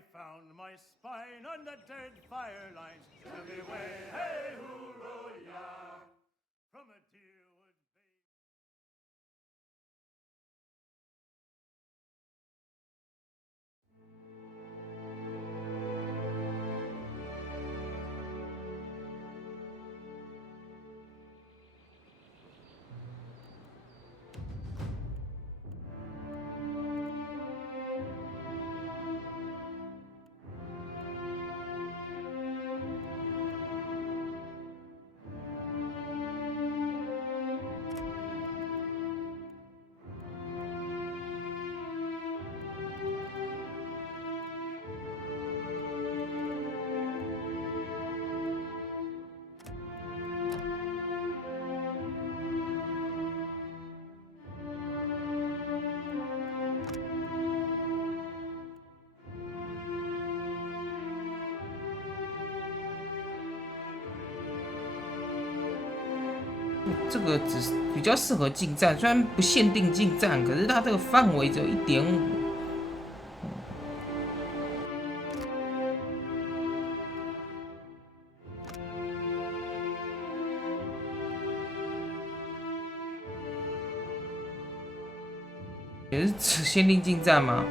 I found my spine on the dead fire lines. Tell me where, hey, hooroo, yeah. From a dear would fade. 这个只是比较适合近战，虽然不限定近战，可是它这个范围只有1.5。也是限定近战吗？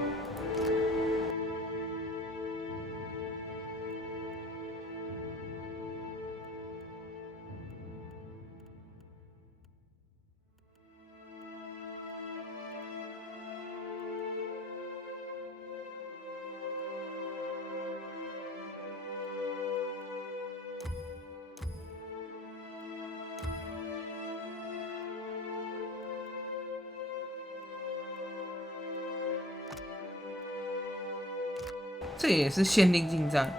这也是限定近战。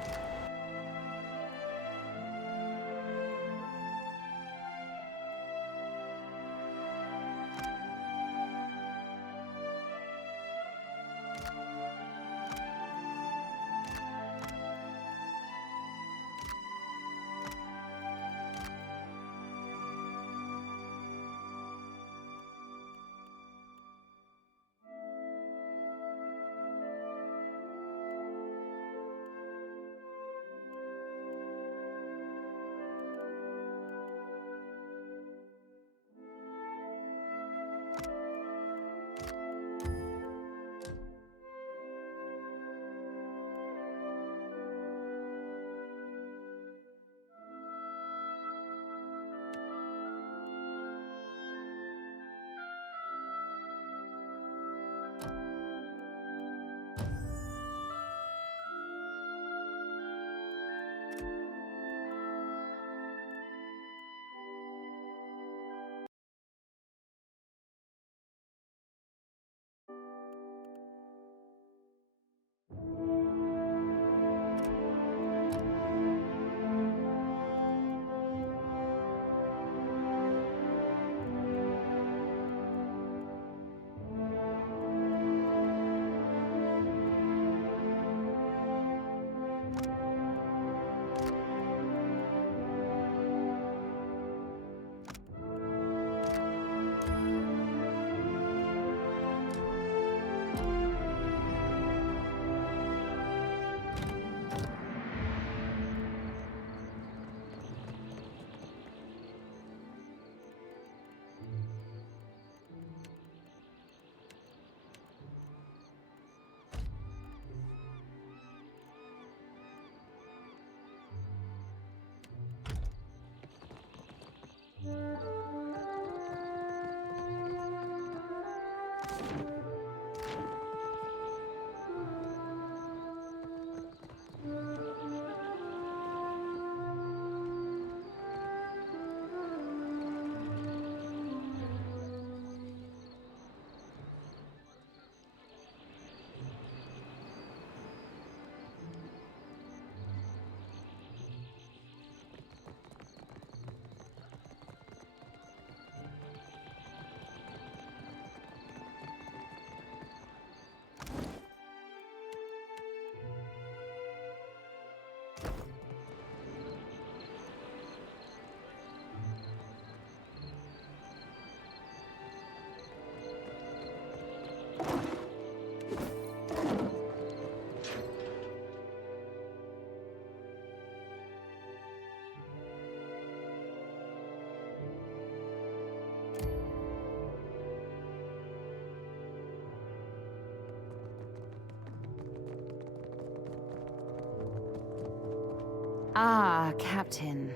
Ah, Captain.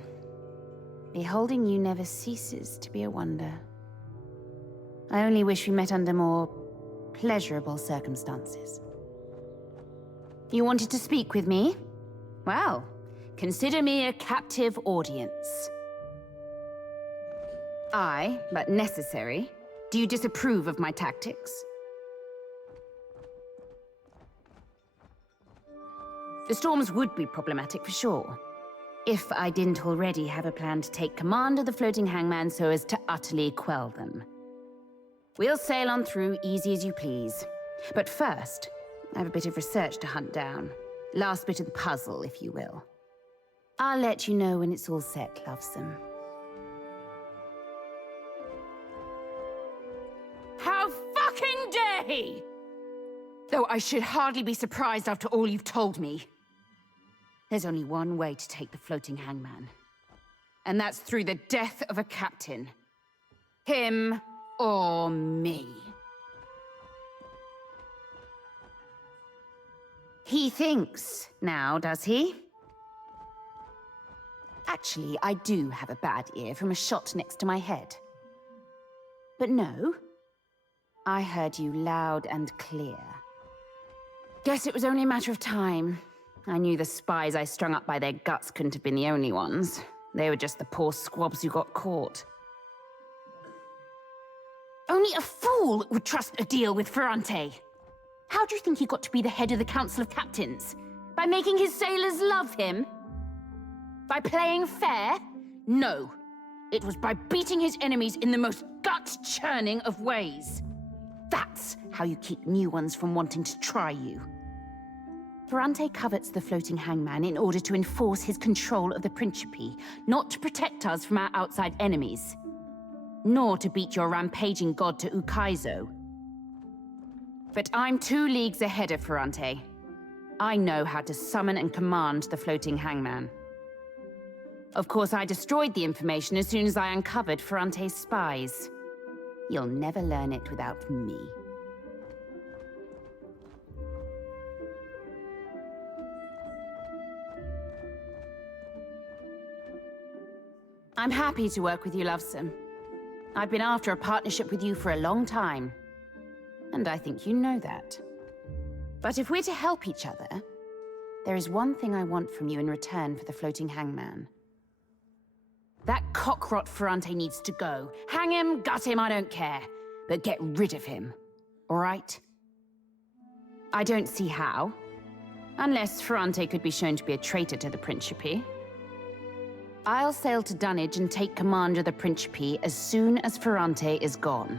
Beholding you never ceases to be a wonder. I only wish we met under more pleasurable circumstances. You wanted to speak with me? Well, consider me a captive audience. But necessary. Do you disapprove of my tactics? The storms would be problematic for sure, if I didn't already have a plan to take command of the floating hangman so as to utterly quell them. We'll sail on through easy as you please. But first, I have a bit of research to hunt down. Last bit of the puzzle, if you will. I'll let you know when it's all set, Lovesome. How fucking dare he! Though I should hardly be surprised after all you've told me. There's only one way to take the floating hangman. And that's through the death of a captain. Him or me. He thinks now, does he? Actually, I do have a bad ear from a shot next to my head. But no, I heard you loud and clear. Guess it was only a matter of time. I knew the spies I strung up by their guts couldn't have been the only ones. They were just the poor squabs who got caught. Only a fool would trust a deal with Ferrante. How do you think he got to be the head of the Council of Captains? By making his sailors love him? By playing fair? No. It was by beating his enemies in the most gut-churning of ways. That's how you keep new ones from wanting to try you. Ferrante covets the floating hangman in order to enforce his control of the Principe, not to protect us from our outside enemies. Nor to beat your rampaging god to Ukaizo. But I'm 2 leagues ahead of Ferrante. I know how to summon and command the floating hangman. Of course, I destroyed the information as soon as I uncovered Ferrante's spies. You'll never learn it without me. I'm happy to work with you, Lovesome. I've been after a partnership with you for a long time. And I think you know that. But if we're to help each other, there is one thing I want from you in return for the floating hangman. That cockrot Ferrante needs to go. Hang him, gut him, I don't care. But get rid of him. All right? I don't see how. Unless Ferrante could be shown to be a traitor to the Principe. I'll sail to Dunwich and take command of the Principe as soon as Ferrante is gone.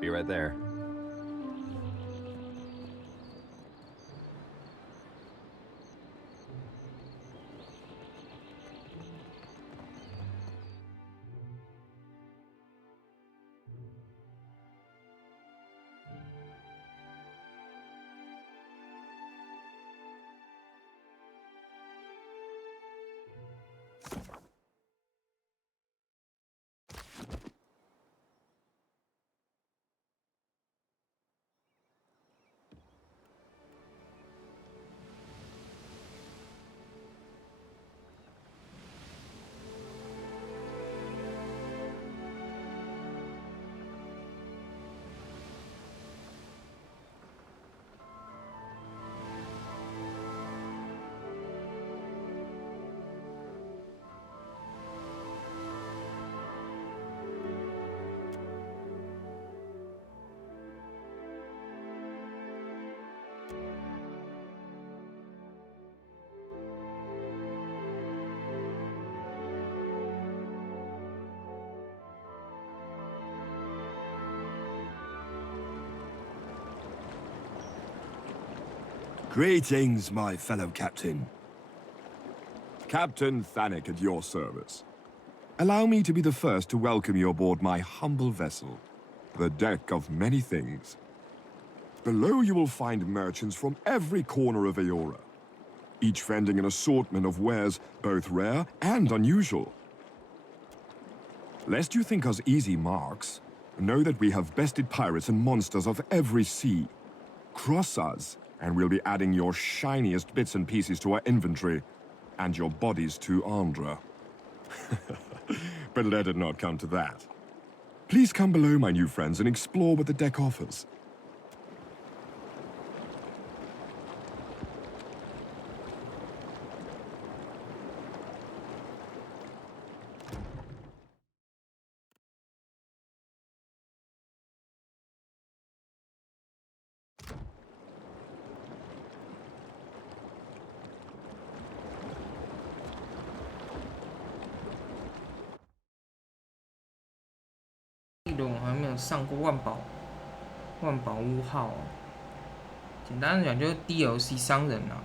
Be right there. Greetings, my fellow captain. Captain Thanik at your service. Allow me to be the first to welcome you aboard my humble vessel, the deck of many things. Below you will find merchants from every corner of Aora, each vending an assortment of wares both rare and unusual. Lest you think us easy marks, know that we have bested pirates and monsters of every sea. Cross us, and we'll be adding your shiniest bits and pieces to our inventory, and your bodies to Andra. But let it not come to that. Please come below, my new friends, and explore what the deck offers.我还没有上过万宝屋号哦，简单的讲就是 DLC 商人啊。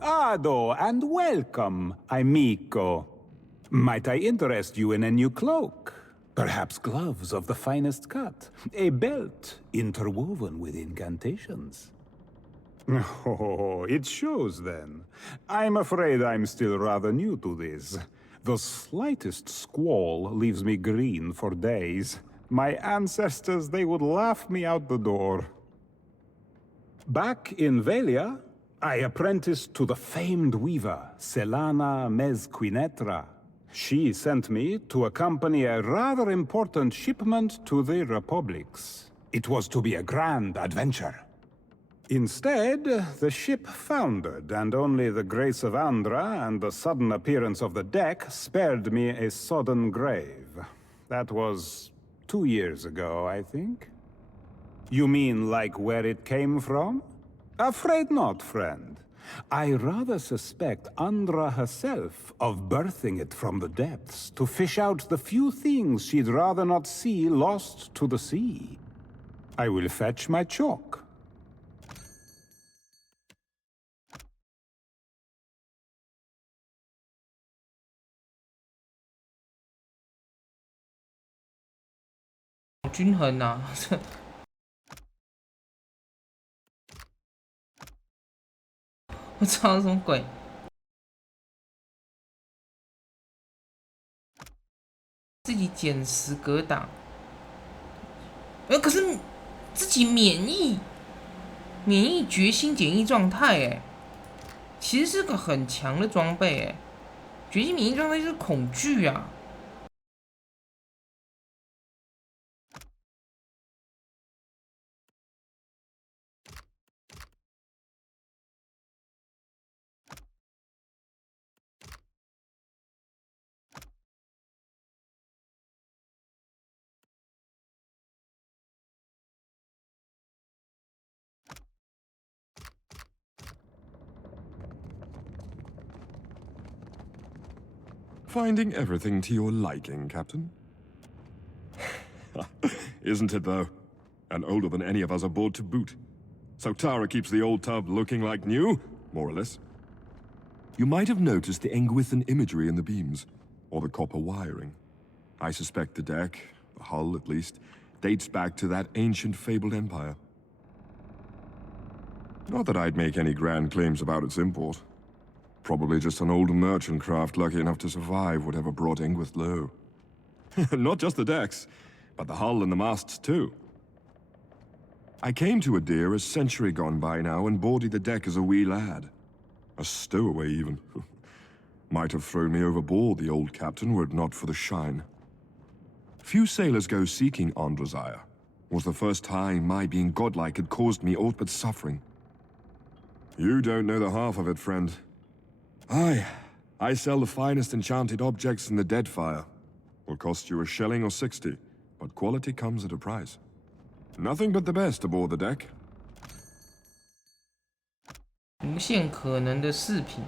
Ado, and welcome, amico. Might I interest you in a new cloak? Perhaps gloves of the finest cut? A belt interwoven with incantations? Oh, it shows then. I'm afraid I'm still rather new to this. The slightest squall leaves me green for days. My ancestors, they would laugh me out the door. Back in Velia, I apprenticed to the famed weaver, Selana Mezquinetra. She sent me to accompany a rather important shipment to the Republics. It was to be a grand adventure. Instead, the ship foundered, and only the grace of Andra and the sudden appearance of the deck spared me a sodden grave. That was 2 years ago, I think. You mean like where it came from? Afraid not, friend. I rather suspect Andra herself of birthing it from the depths to fish out the few things she'd rather not see lost to the sea. I will fetch my chalk. 均衡啊，这我操，什么鬼？自己减10格挡，可是自己免疫决心减疫状态，哎，其实是个很强的装备，哎，决心免疫状态就是恐惧啊。Finding everything to your liking, Captain? isn't it though? And older than any of us aboard to boot. So Tara keeps the old tub looking like new, more or less. You might have noticed the Engwithan imagery in the beams, or the copper wiring. I suspect the deck, the hull at least, dates back to that ancient fabled empire. Not that I'd make any grand claims about its import. Probably just an old merchant craft lucky enough to survive whatever brought Engwith low. Not just the decks, but the hull and the masts too. I came to Adir a century gone by now and boarded the deck as a wee lad. A stowaway, even. Might have thrown me overboard, the old captain, were it not for the shine. Few sailors go seeking Androsiah. Was the first time my being godlike had caused me aught but suffering. You don't know the half of it, friend. I sell the finest enchanted objects in the Deadfire. Will cost you a shilling or 60, but quality comes at a price. Nothing but the best aboard the deck. 无限可能的饰品，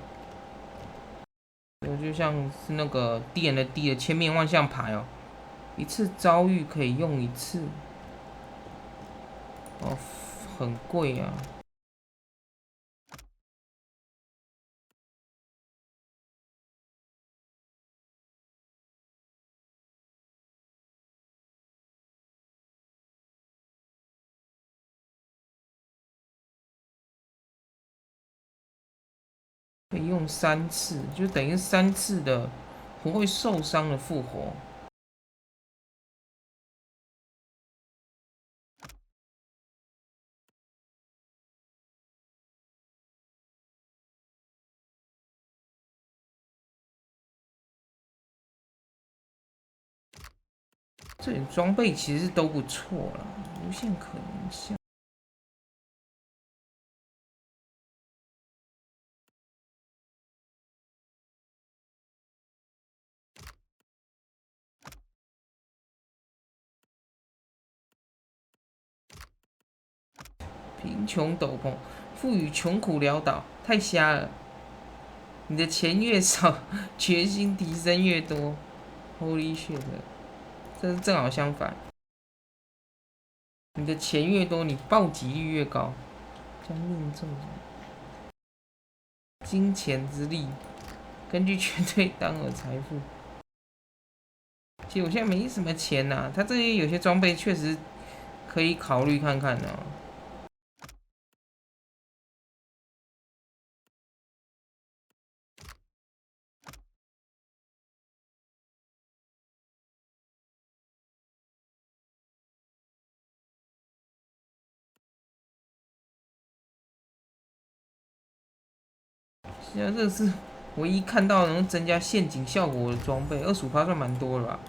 就像是那个地人的地的千面万象牌哦，一次遭遇可以用一次，哦，很贵啊。可以用3次，就等于3次的不会受伤的复活。这点装备其实都不错了，无限可能性。贫穷斗篷，赋予穷苦潦倒，太瞎了。你的钱越少，决心提升越多。Holy shit！ 这是正好相反。你的钱越多，你暴击率越高。将命中，金钱之力，根据绝对单额财富。其实我现在没什么钱呐、他这里有些装备确实可以考虑看看哦。现在这是唯一看到能增加陷阱效果的装备，25%算蛮多了吧？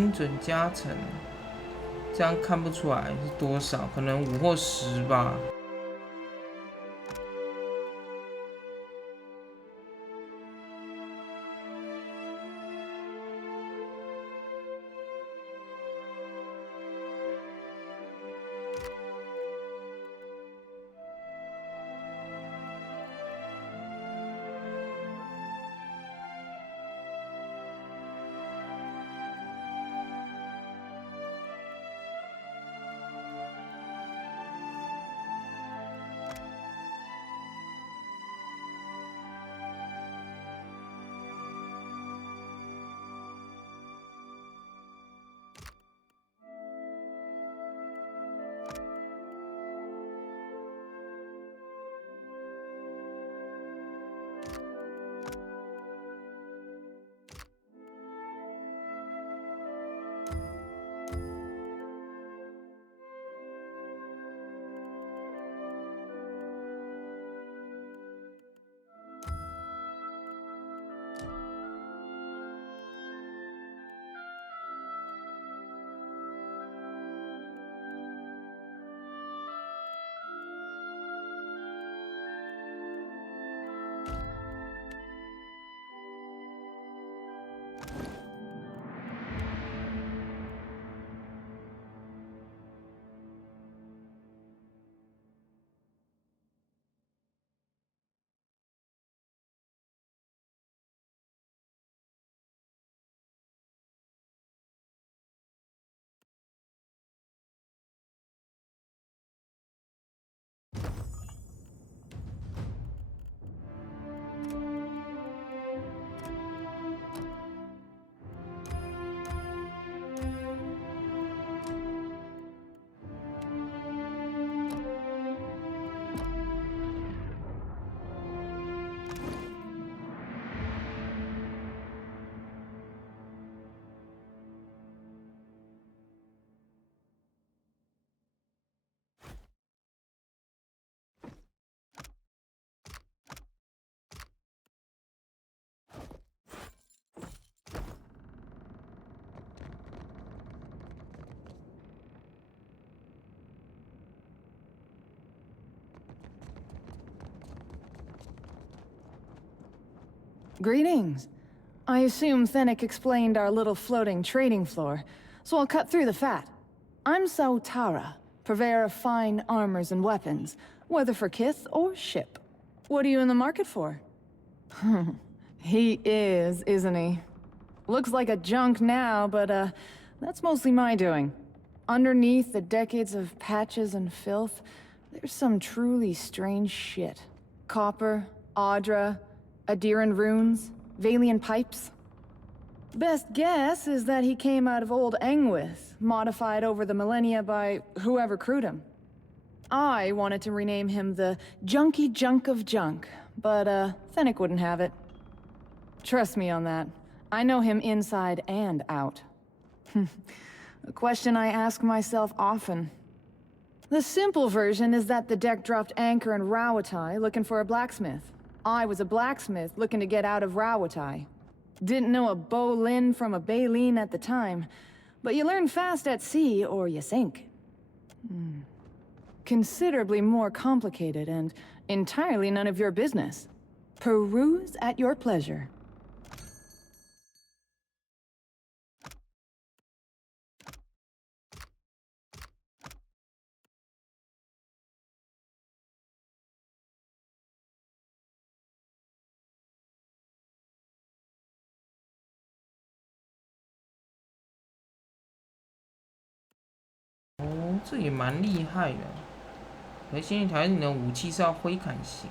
精准加成，这样看不出来是多少，可能5或10吧。Greetings. I assume Fennec explained our little floating trading floor, so I'll cut through the fat. I'm Sautara, purveyor of fine armors and weapons, whether for kith or ship. What are you in the market for? He is, isn't he? Looks like a junk now, but that's mostly my doing. Underneath the decades of patches and filth, there's some truly strange shit. Copper, Audra, Adiran runes, Valian pipes. Best guess is that he came out of old Engwith, modified over the millennia by whoever crewed him. I wanted to rename him the Junky Junk of Junk, but Fennec wouldn't have it. Trust me on that. I know him inside and out. A question I ask myself often. The simple version is that the deck dropped anchor in Rawatai looking for a blacksmith. I was a blacksmith looking to get out of Rawatai. Didn't know a Bolin from a Baleen at the time, but you learn fast at sea or you sink. Considerably more complicated and entirely none of your business. Peruse at your pleasure.哦，这也蛮厉害的。可现在条件，你的武器是要挥砍型。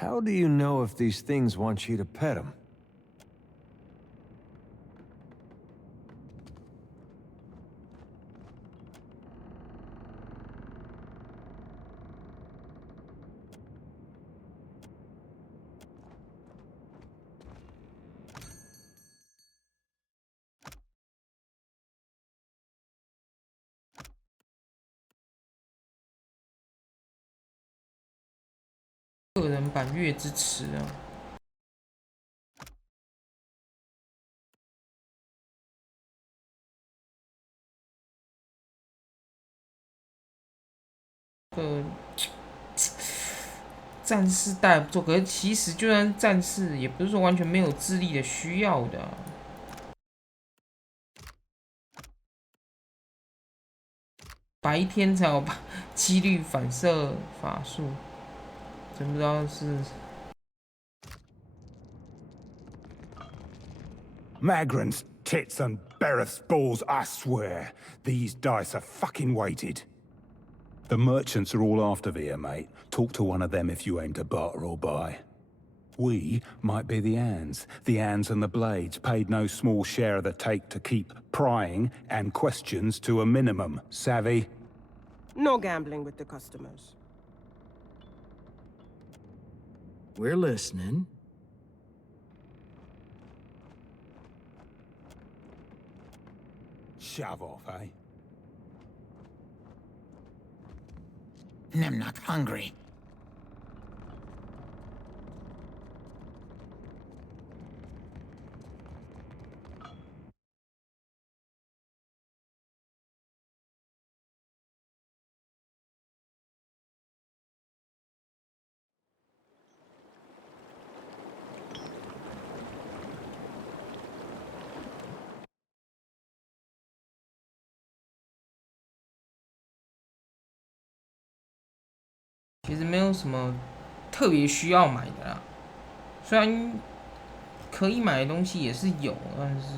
How do you know if these things want you to pet them?个人版月之词啊。战士带不错，可是其实就算战士，也不是说完全没有智力的需要的啊。白天才有几率反射法术，真不知道是。Magran's tits and Bereth's balls, I swear. These dice are fucking weighted. The merchants are all after here, mate. Talk to one of them if you aim to barter or buy. We might be the hands and the blades, paid no small share of the take to keep prying and questions to a minimum. Savvy? No gambling with the customers. We're listening. Shove off, eh? I'm not hungry.其实没有什么特别需要买的啦，虽然可以买的东西也是有，但是。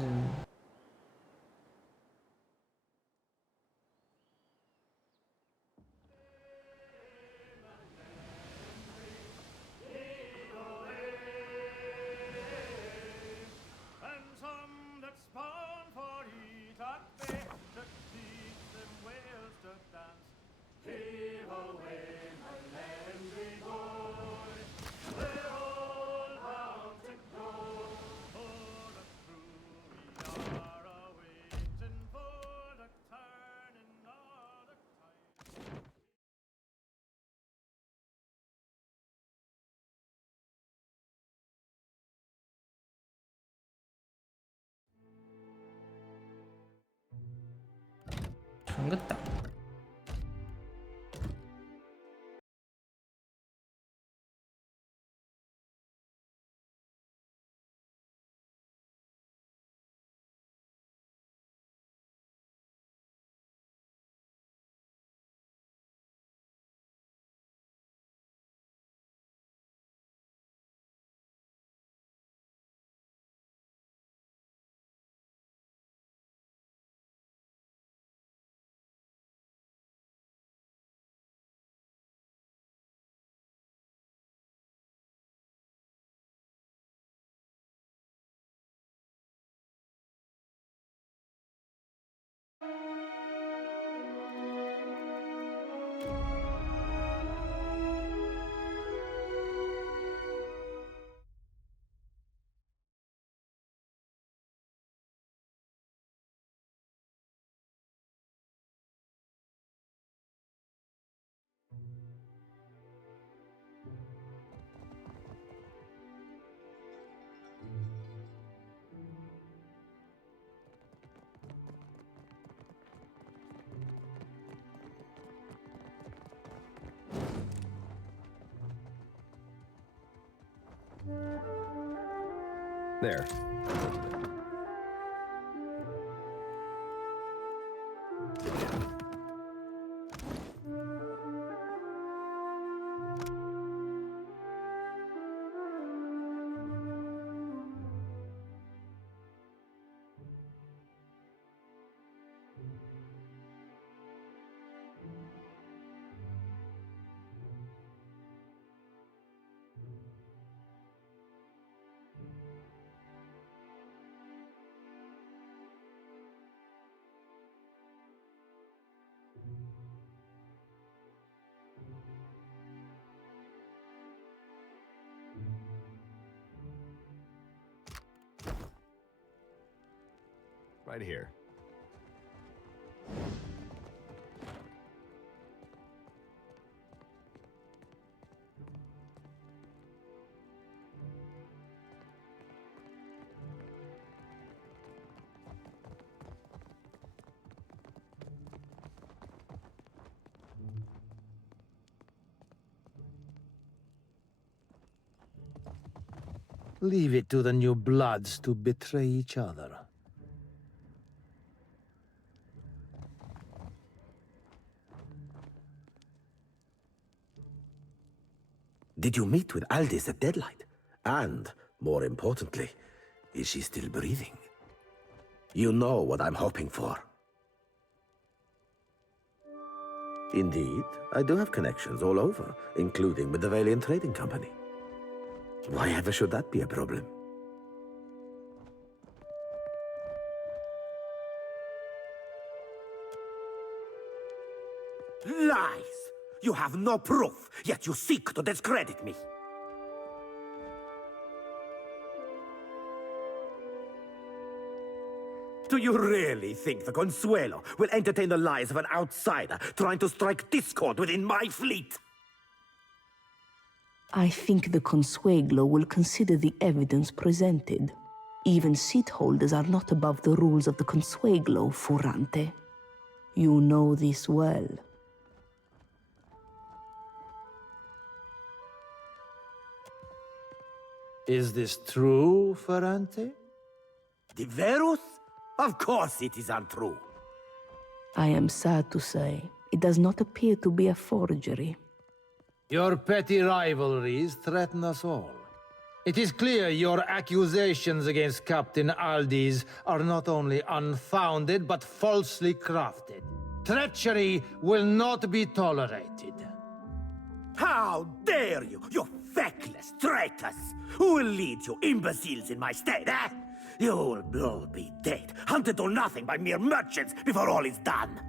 同个档。There. Right here. Leave it to the new bloods to betray each other. Did you meet with Aldis at deadline? And, more importantly, is she still breathing? You know what I'm hoping for. Indeed, I do have connections all over, including with the Valiant Trading Company. Why ever should that be a problem? Lies! You have no proof, yet you seek to discredit me. Do you really think the Consuelo will entertain the lies of an outsider trying to strike discord within my fleet? I think the Consuelo will consider the evidence presented. Even seat holders are not above the rules of the Consuelo, Furante. You know this well. Is this true, Ferrante? The Verus? Of course it is untrue. I am sad to say, it does not appear to be a forgery. Your petty rivalries threaten us all. It is clear your accusations against Captain Aldis are not only unfounded, but falsely crafted. Treachery will not be tolerated. How dare you, you feckless traitors! Who will lead you imbeciles in my stead, eh? You'll all be dead, hunted to nothing by mere merchants before all is done.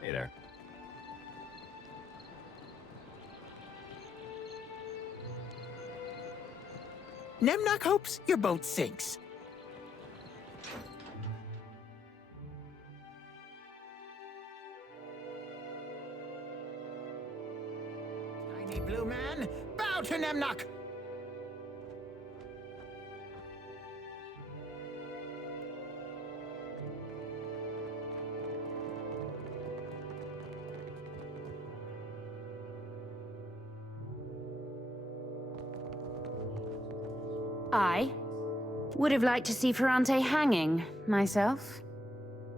Hey there. Nemnock hopes your boat sinks. Tiny blue man, bow to Nemnock! I would have liked to see Ferrante hanging, myself.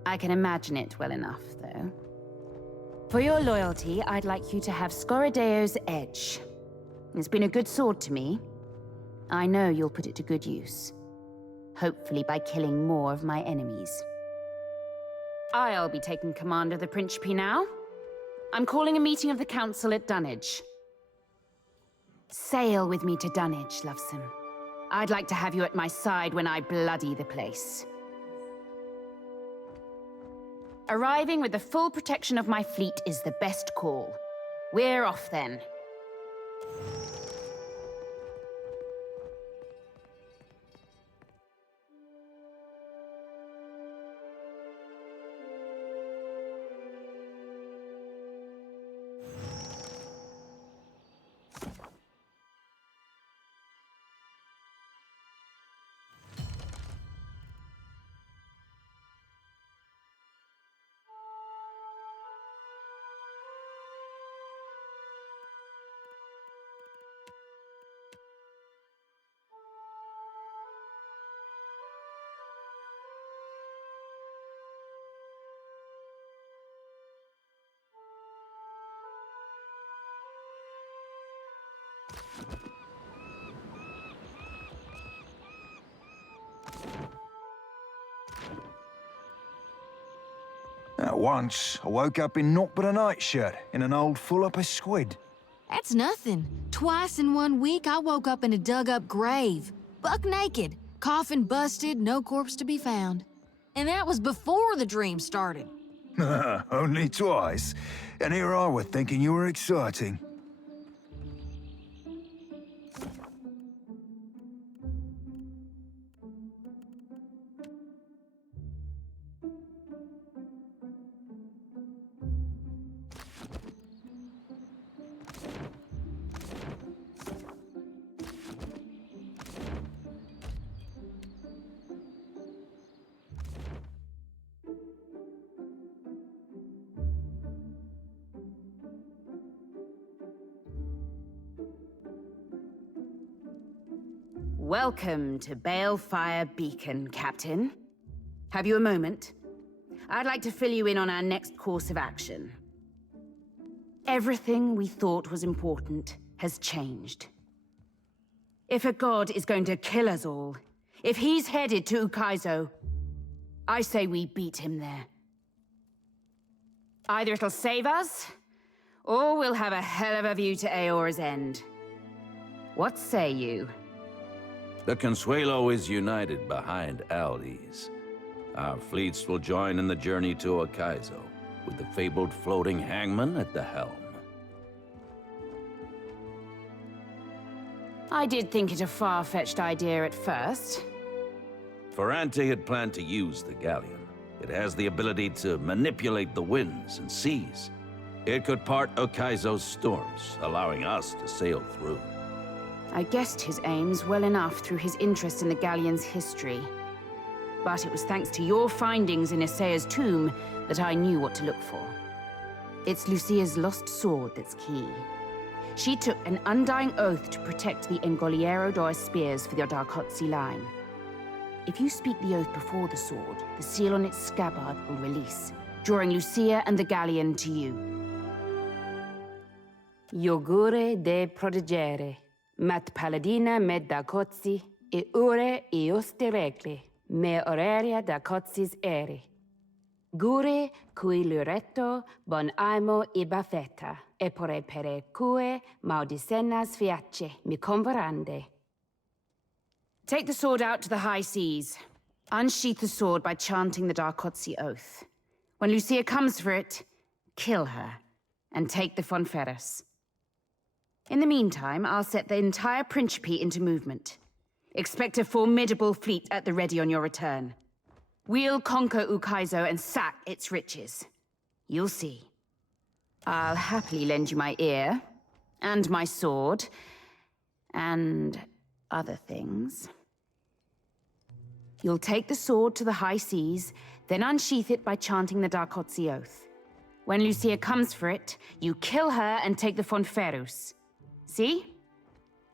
I can imagine it well enough, though. For your loyalty, I'd like you to have Scoradeo's Edge. It's been a good sword to me. I know you'll put it to good use. Hopefully by killing more of my enemies. I'll be taking command of the Principe now. I'm calling a meeting of the Council at Dunwich. Sail with me to Dunwich, Lovesome. I'd like to have you at my side when I bloody the place. Arriving with the full protection of my fleet is the best call. We're off then. Once, I woke up in naught but a nightshirt in an old full-up squid. That's nothing. Twice in 1 week, I woke up in a dug-up grave. Buck naked, coffin busted, no corpse to be found. And that was before the dream started. Only twice. And here I was thinking you were exciting. Welcome to Balefire Beacon, Captain. Have you a moment? I'd like to fill you in on our next course of action. Everything we thought was important has changed. If a god is going to kill us all, if he's headed to Ukaizo, I say we beat him there. Either it'll save us, or we'll have a hell of a view to Aora's end. What say you? The Consuelo is united behind Aldes. Our fleets will join in the journey to Ukaizo, with the fabled floating hangman at the helm. I did think it a far-fetched idea at first. Ferrante had planned to use the galleon. It has the ability to manipulate the winds and seas. It could part Ukaizo's storms, allowing us to sail through. I guessed his aims well enough through his interest in the galleon's history. But it was thanks to your findings in Isaea's tomb that I knew what to look for. It's Lucia's lost sword that's key. She took an undying oath to protect the Engoliero d'Or spears for the Darkotsi line. If you speak the oath before the sword, the seal on its scabbard will release, drawing Lucia and the galleon to you. Iogure de protegere. Mat paladina med da cozzi, e ure ioste regle, me oraria da cozzis eri. Gure cui luretto bon aimo ibafeta, e pore pere cue maudicenas fiace, mi converande. Take the sword out to the high seas. Unsheath the sword by chanting the Darkotsi oath. When Lucia comes for it, kill her, and take the Fonferros. In the meantime, I'll set the entire Principe into movement. Expect a formidable fleet at the ready on your return. We'll conquer Ukaizo and sack its riches. You'll see. I'll happily lend you my ear, and my sword, and other things. You'll take the sword to the high seas, then unsheath it by chanting the Darkotsi oath. When Lucia comes for it, you kill her and take the Fonferus. See?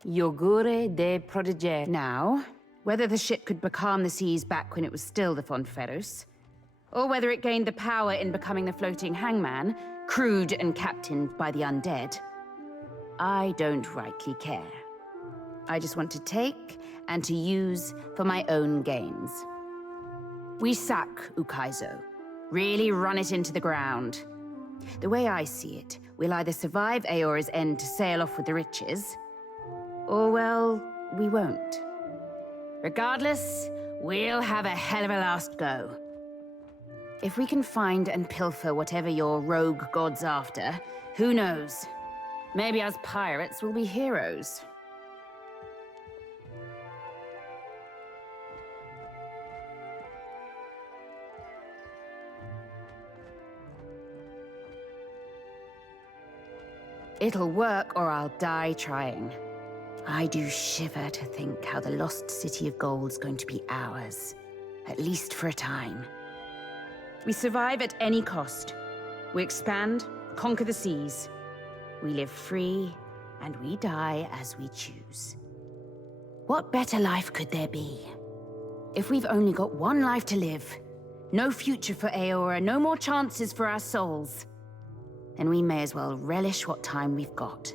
Iogure de protegere. Now, whether the ship could becalm the seas back when it was still the Fonferus, or whether it gained the power in becoming the floating hangman, crewed and captained by the undead, I don't rightly care. I just want to take and to use for my own gains. We sack Ukaizo, really run it into the ground. The way I see it, we'll either survive Aora's end to sail off with the riches, or, well, we won't. Regardless, we'll have a hell of a last go. If we can find and pilfer whatever your rogue god's after, who knows? Maybe us pirates will be heroes. It'll work or I'll die trying. I do shiver to think how the lost city of gold's going to be ours. At least for a time. We survive at any cost. We expand, conquer the seas. We live free, and we die as we choose. What better life could there be? If we've only got one life to live, no future for Aora, no more chances for our souls, then we may as well relish what time we've got.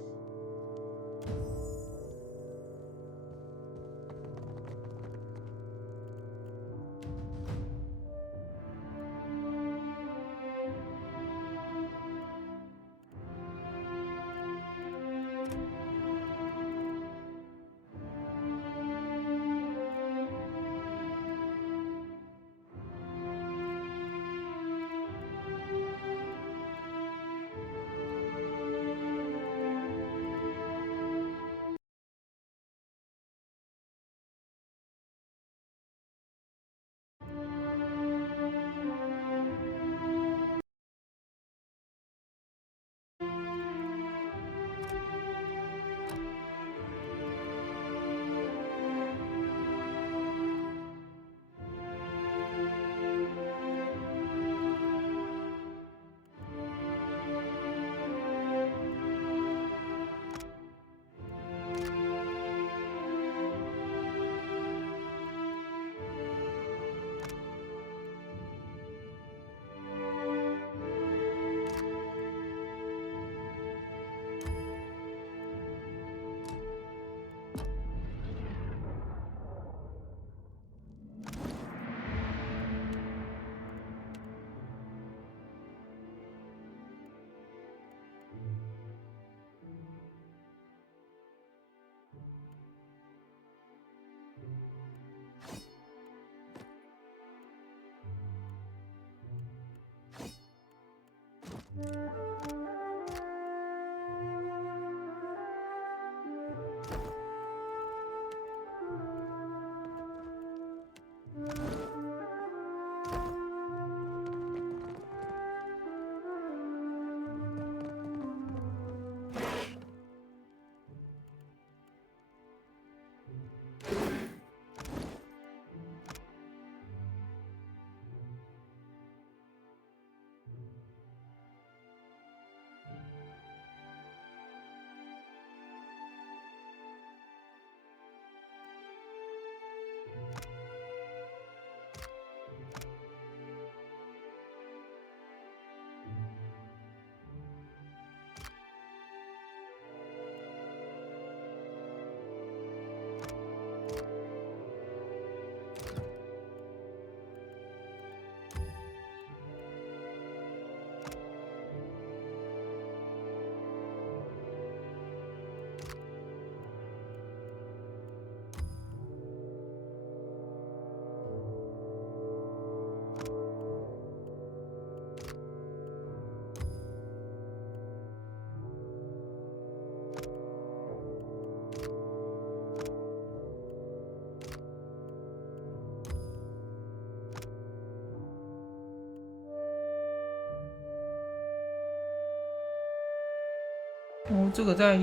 哦，这个在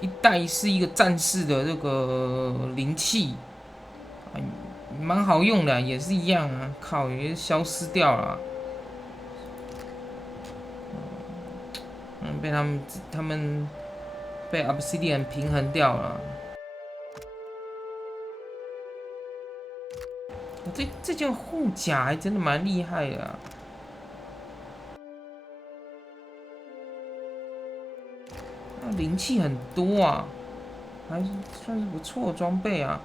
一代是一个战士的这个灵气，蛮好用的，也是一样啊。靠，也消失掉了。被他们被 Obsidian 平衡掉了。这件护甲还真的蛮厉害的啊。灵气很多啊，还算是不错的装备啊。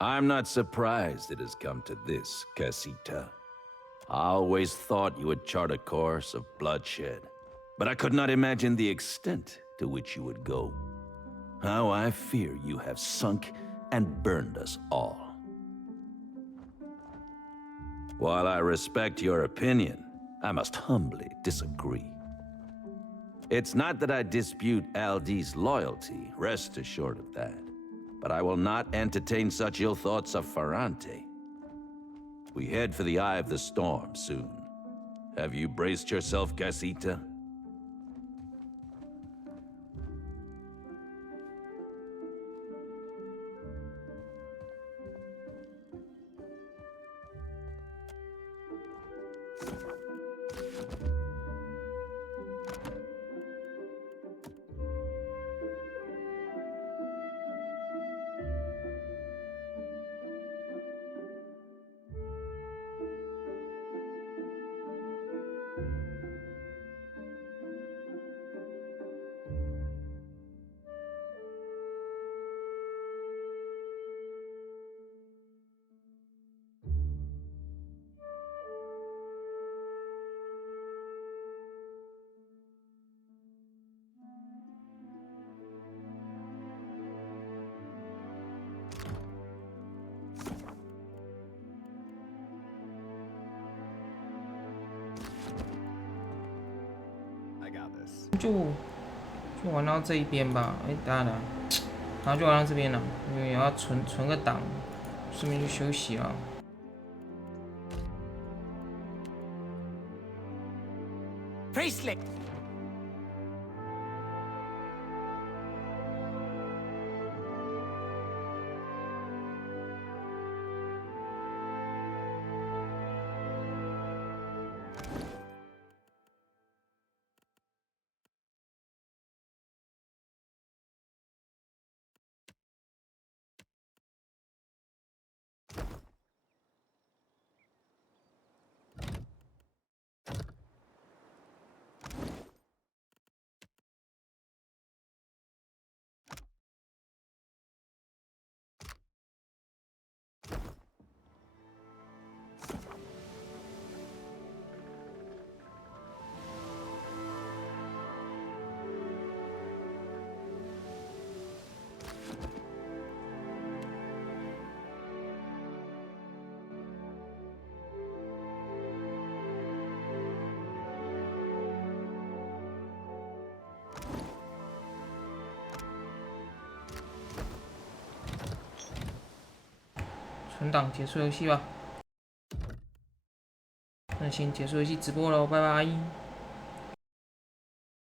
I'm not surprised it has come to this, Casita. I always thought you would chart a course of bloodshed, but I could not imagine the extent to which you would go. How I fear you have sunk and burned us all. While I respect your opinion, I must humbly disagree. It's not that I dispute Aldi's loyalty, rest assured of that. But I will not entertain such ill thoughts of Ferrante. We head for the eye of the storm soon. Have you braced yourself, Casita?就玩到这一边吧。当然了，然后就玩到这边了，因为要存个档，顺便去休息啊。Priestly.存档结束游戏吧。那先结束游戏直播喽，拜拜。